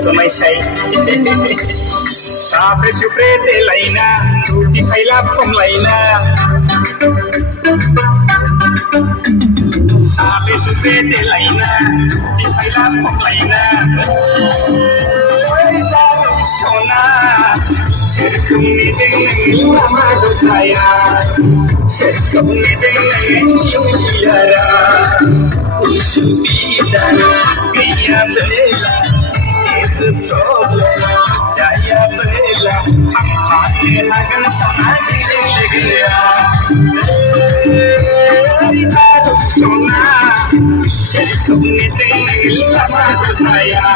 foto mai sai Safre suprete laina Tuti khaila pom laina Safre suprete laina Tuti khaila pom laina Oi jalung sona Serkum ni dengan lama dotaya Serkum ni dengan yara Usubida Gaya bela Itu problem Jaya bela Hati hagan sana sini gaya Taruh sona Serkum ni dengan lama dotaya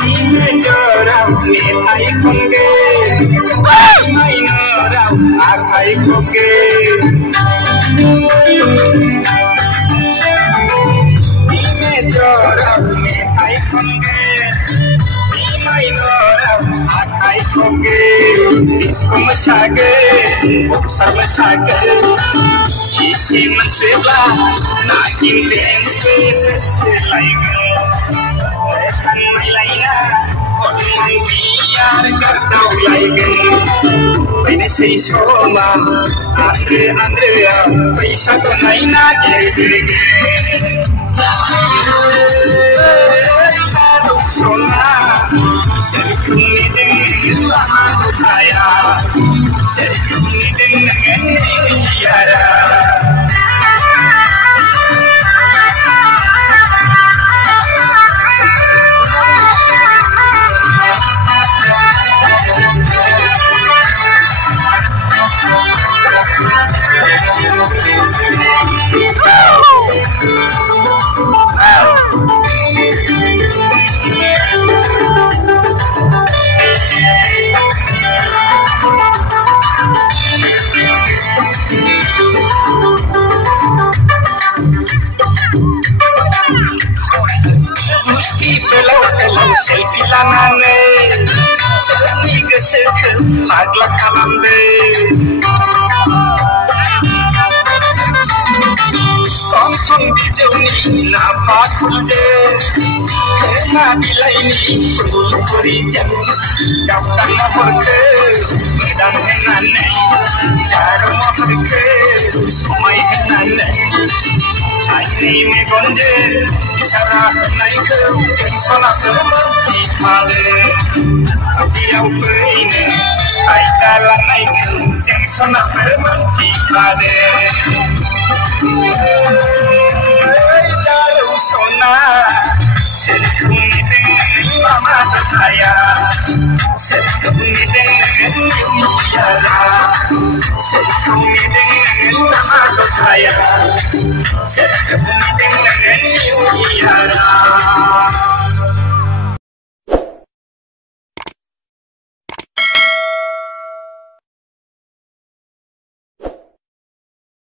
Sine jorau metai konge Mai norau akai koge Sine jorau metai konge Mai norau akai koge Disco masage Boksa masage Isi mansela Nakin dance ke Selaiga Kan mai laina Orang biar kardau laigan Paine sei soma Andrea Paisa to naina gere Taruh sona Serkum ni dengan lama dotaya Serkum ni dengan yara Selfie lanane Selfie geseke Magla kalambe Tong tong bijauni Napa kulje Kena bilaini Pul kurijan Kaptan mahorke Medan henane Jaro mahorke Sumai henane Aini me gonje Isara naikau Sensona bermanti kale Katiau peine Kaitala naikau Sensona bermanti kale Jauh sona Serkum ni dengan lama dotaya Serkum ni dengan yara Serkum ni dengan lama dotaya